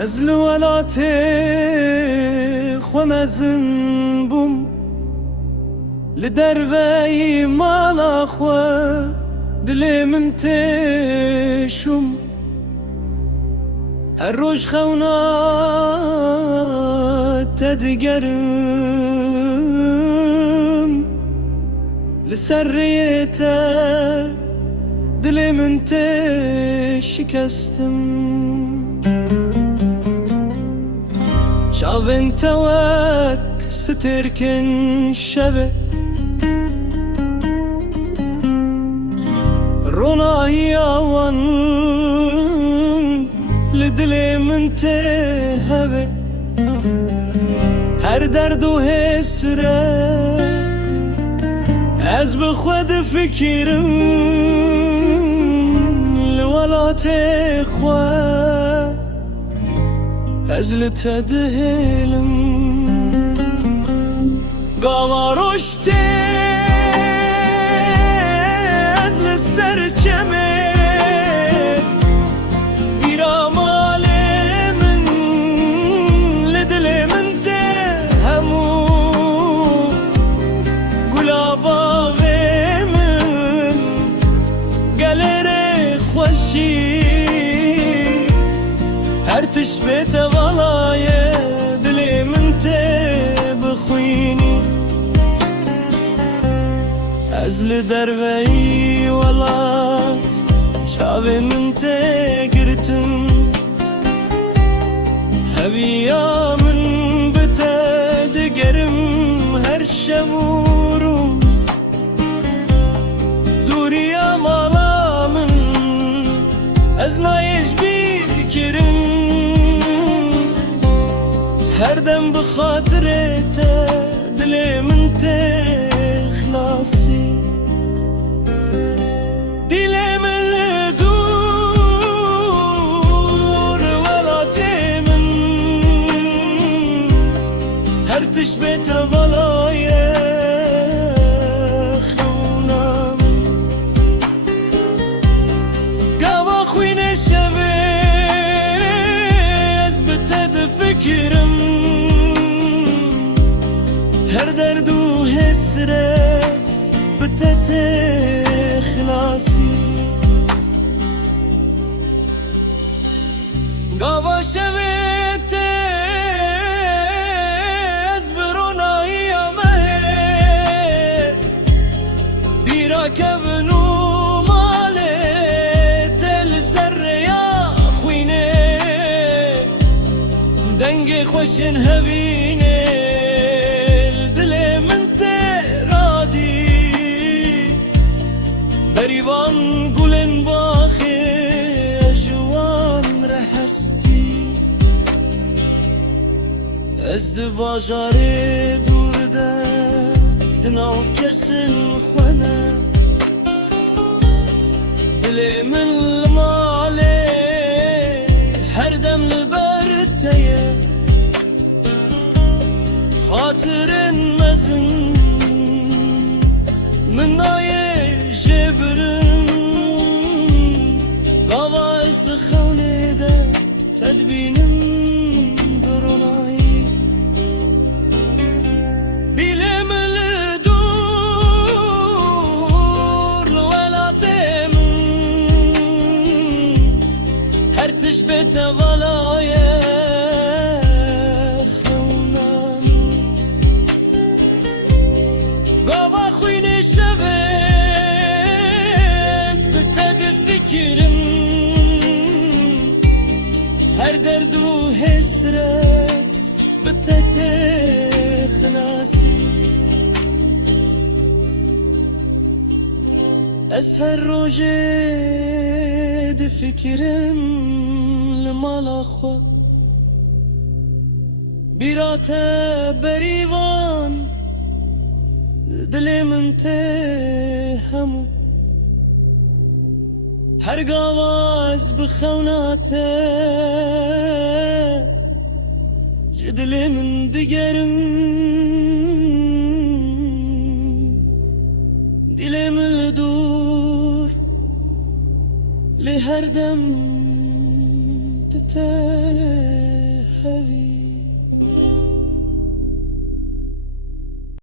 ازل ولاتي خمزن بوم لدربي مالا خوا دلي من تشم هالروج خونا تدقرم لسريته دلي من تشكستم شافن توك ستركن شبه رونا ياوان لدلي من تهبه هر درد و حسرت از بخود فکرم لولات خواه از لتدهلم قواروشته از لسرچمه بیرام من لدل من همو گلابا من گلر خوشی هر تشبت والای دلی من بخوینی از لدروی ولات شاوی من گرتم هبیا من بتدگرم هر شمورم دوریا مالا من از نایش بیکرم هر دم بخاطرت دلی من خلاصی دلی من دور ولاتي من هر تشبت ولايا خونام قاوا خوين الشبه اثبتت فكرم هر درد و حسرت بتت خلاصي قاوا شبت ازبرونا ايامه بيرا كبنو مالي تل سر يا خويني دنگي خوشن هبيني بريوان قولن باخي جوان رحستي ازدواجاري دور ده دناف كسن خوانا دلي من المالي هر دم لبرتيه خاطر مزن من نايه جبرم قاوا استخوني ده تدبينم بروناي بيلم الدور لولاتي من هر تشبت ولايه خونام قاوا خوين الشبه هر درد و حسرت بتت خلاصي اسهر روجي دي فكرم لمالا خو بيرات بريوان دلي من همو هر قواز بخوناته جدلي من دقرم دلي من الدور لهر دم تتاك حبيبي